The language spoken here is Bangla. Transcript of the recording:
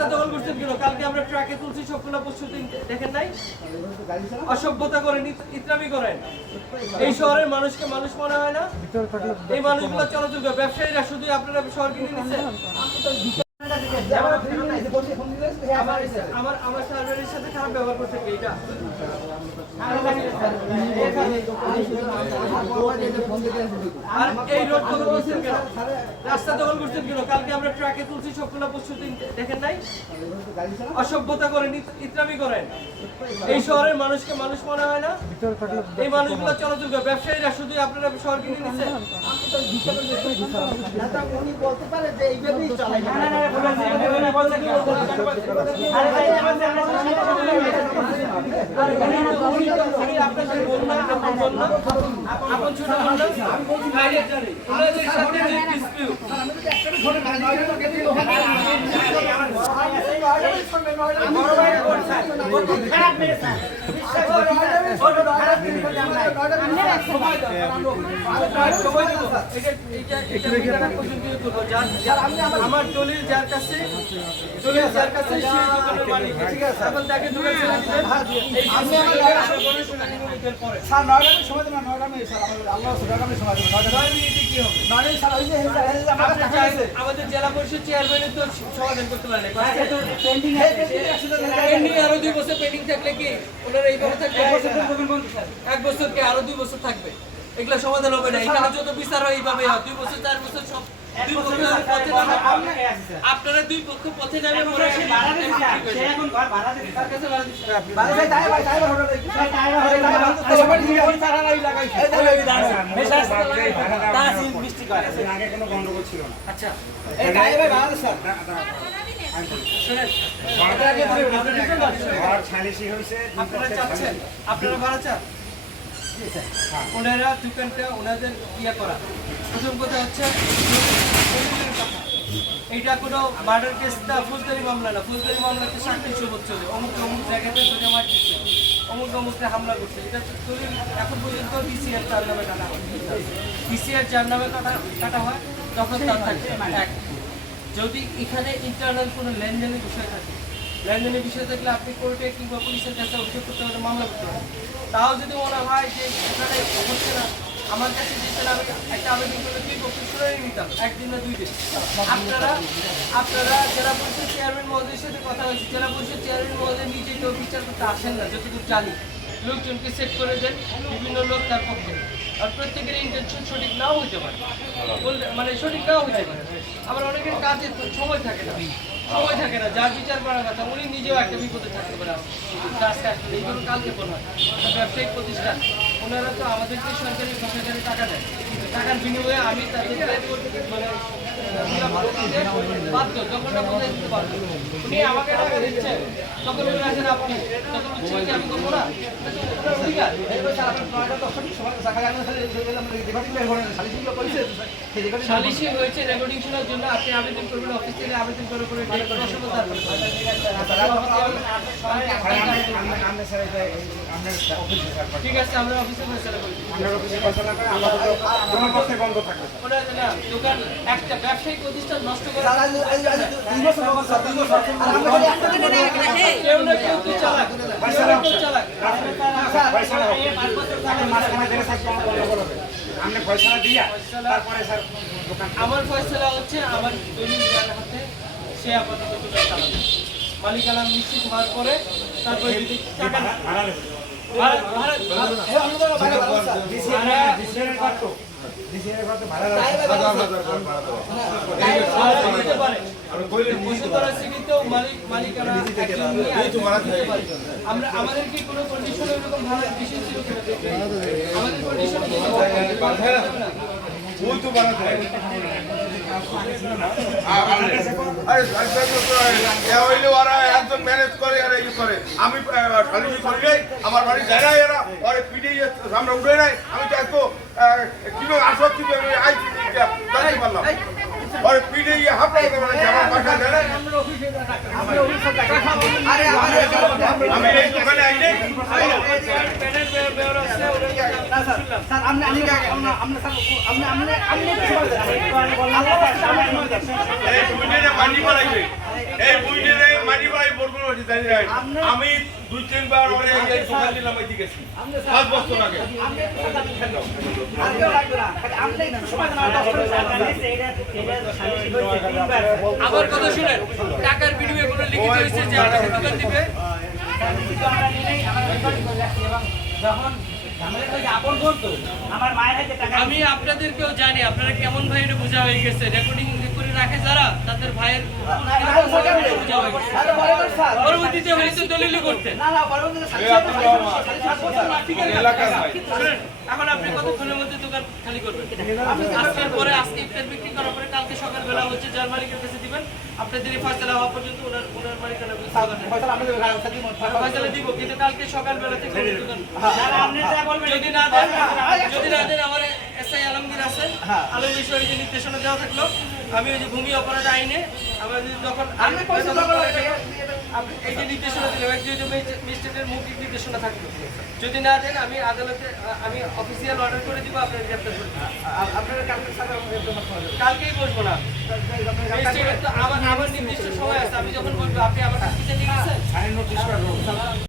রাস্তা দখল করছেন কেন? কালকে আমরা ট্রাকে তুলছি সবগুলো প্রস্তুতি দেখেন নাই? অসভ্যতা করেন, ইতরামি করেন। এই শহরের মানুষকে মানুষ মনে হয় না? এই মানুষগুলো চলাচল করে ব্যবসায়ীরা শুধু আপনারা শহর কিনে নিচ্ছে। আমার সার্ভারের সাথে খারাপ ব্যবহার করছে কি এটা? আর এই রোড দখল করছেন কেন? রাস্তা দখল করছেন কেন? কালকে আমরা ট্রাকে তুলছি সবগুলো প্রস্তুতি দেখেন নাই? অসভ্যতা করেন, ইতরামি করেন। এই শহরের মানুষকে মানুষ মনে হয় না? এই মানুষগুলো চলাচল করে ব্যবসায়ীরা শুধু আপনারা শহর কিনে নিচ্ছে। উনি বলতে পারে যে এইভাবেই চলে আপন ছোট ওনাদের সাথে ডিসপিউট আমার দলিল যার কাছে সেই দোকানের মালিক। এখন তাকে দোকান ছেড়ে দিবেন। স্যার 9 টাকা সময় দেন, 9 টাকা স্যার আল্লাহ 9 টাকা সময় দেন। 9 মিনিটে কি হবে? মানে স্যার ওই যে আমাদের জেলা পরিষদ চেয়ারম্যানের তো সমাধান করতে পারে না। পেন্ডিং পেন্ডিং আরো 2 বছর পেন্ডিং থাকলে কি ওনারা এইভাবে থাকবে? 1 বছর কি আরো 2 বছর থাকবে? এগুলা সমাধান হবে না। এখানে যত বিচার হয় এইভাবে হয়। 2 বছর 4 বছর সব দুই পক্ষ পথে নামে। আপনারা দুই পক্ষ পথে নামে মরে সে এখন ঘর ভাড়া দিতে তার কাছে ভাড়া দিতে ভাই ভাই তাই ভাই তাই হোটেল তাহসিল মিষ্টি করে আগে কোনো গন্ডগোল ছিল না। আচ্ছা এই তাই ভাই ভাড়া স্যার ঘর ছালিশি হয়েছে, আপনারা চাচ্ছেন, আপনারা ভাড়া চান? ওনারা দোকানটা ওনাদের ইয়ে করা। প্রথম কথা হচ্ছে এইটা কোনো মার্ডার কেস না, ফৌজদারি মামলা না। ফৌজদারি মামলাতে সাক্ষী সবুজ চলে, অমুক অমুক জায়গাতে সোজা মারতেছে, অমুক অমুককে হামলা করছে। এটা দলিল এখন পর্যন্ত বিসিআর 4 নামে কাটা হয়। বিসিআর 4 নামে কাটা হয় তখন তার থাকবে এক। যদি এখানে ইন্টারনাল কোনো লেনদেনের বিষয় থাকে, লেনদেনের বিষয় থাকলে আপনি কোর্টে কিংবা পুলিশের কাছে অভিযোগ করতে পারেন, মামলা করতে পারেন। তাও যদি মনে হয় যে এখানে হচ্ছে না, আমার কাছে যেতেন, আমি একটা আবেদন করলে 2 পক্ষ শুনানি নিতাম 1 দিন না 2 দিন। আপনারা জেলা পরিষদ চেয়ারম্যান মহোদয়ের সাথে কথা হয়েছে। জেলা পরিষদ চেয়ারম্যান মহোদয় নিজে কেউ বিচার করতে আসেন না, যতটুকু জানি। লোকজনকে সেট করে দেন, বিভিন্ন লোক তার পক্ষে। আর প্রত্যেকের ইন্টেনশন সঠিক নাও হইতে পারে, মানে সঠিক নাও হইতে পারে। আবার অনেকের কাজে সময় থাকে না, যার বিচার করার কথা উনি নিজেও একটা বিপদে থাকতে পারে। আজকে আসলে এইগুলো কালকে বলা হয়। ব্যবসায়িক প্রতিষ্ঠান ওনারা তো আমাদেরকে সরকারি বেসরকারি টাকা দেয়। টাকার বিনিময়ে আমি তাদেরকে মানে বাধ্য, দোকানটা কোথায় দিতে পারবো। উনি আমাকে টাকা দিচ্ছেন, তখন উনি আসেন আপনি, তখন হচ্ছে কি আমি করবো না? অধিকার সালিশি হয়েছে রেকর্ডিং শোনার জন্য। আপনি আবেদন করবেন, অফিস থেকে আবেদন করে করে ঠিক আছে, আমরা অফিসে ফয়সালা করি। দোকান একটা ব্যবসায়িক প্রতিষ্ঠান নষ্ট করে কেউ না কেউ তো চালাক, চালাক। আমার ফয়সালা হচ্ছে আমার দলিল যার হাতে সে আপাতত দোকান চালাবে। মালিকানা নিশ্চিত হওয়ার পরে তারপরে যদি টাকা আমাদের কি কোনো কন্ডিশন এরকম ভালো বিশেষ ছিল কিনা? আমাদের কন্ডিশন একজন ম্যানেজ করে আর এই করে। আমি সালিশি করলে আমার বাড়ি যায় না, এরা ওরে পিঠে আমরা উঠে নাই। আমি তো একটু কিলো আসর থেকে আইছি জানাই পারলাম, ওরে পিঠে হাফটা আমার বাসা যায় না। আমি এই দোকানে আইলে এই বুঝে নম্বরগুলো ওটি জানি না। আমি 2-3 বার ওরে এই দোকান দিলাম এই দিকে 5 বছর আগে। আর কেউ লাগবে না। খালি আপনি একটু সময় দেন, আর 10 মিনিট। আমার কথা শুনেন, টাকার বিনিময়ে কোনো লিখিত হয়েছে যে আপনাকে দোকান দিবে? যখন ঝামেলাটা যে আপন করতো, আমার মায়ের হাতে টাকা আমি আপনাদেরকেও জানি আপনারা কেমন ভাই এটা বোঝা হয়ে গেছে। রেকর্ডিং করে রাখে যারা, তাদের ভাইয়ের বোঝা হয়ে গেছে। আরে বড় বড় স্যার। পরবর্তীতে হয়তো দলিলই করতেন। না না বড় বড় স্যার। এলাকার ভাই। শুনেন, এখন আপনি কতক্ষণের মধ্যে দোকান খালি করবেন? আজকের পরে, আজকে ইফতার বিক্রি করার পরে কালকে সকালবেলা হচ্ছে যার মালিকের কাছে দিবেন। আপনাদের এই ফয়সালা হওয়া পর্যন্ত ওনার মালিকানা হয়তো আমাদের রাস্তা দিয়ে ফয়সালা দিব, কিন্তু কালকে সকালবেলা থেকে যদি না দেন আমার এসআই আলমগীর আছে, আলমগীর সহ যে নির্দেশনা দেওয়া থাকলো, আমি ওই যে ভূমি অপরাধ আইনে আমরা যদি যখন আপনি পয়সা আপনি এই যে নির্দেশনা দিলাম, এক দুইটা ম্যাজিস্ট্রেটের মৌখিক নির্দেশনা থাকলো, যদি না দেন আমি আদালতে আমি অফিসিয়াল অর্ডার করে দিব, আপনার গ্রেপ্তার করে দিব। আপনারা কালকে স্যার কালকেই বসবো না, ম্যাজিস্ট্রেটের তো আমার নির্দিষ্ট সময় আছে, আমি যখন বলবো আপনি আমার কাছে নিয়ে গেছেন।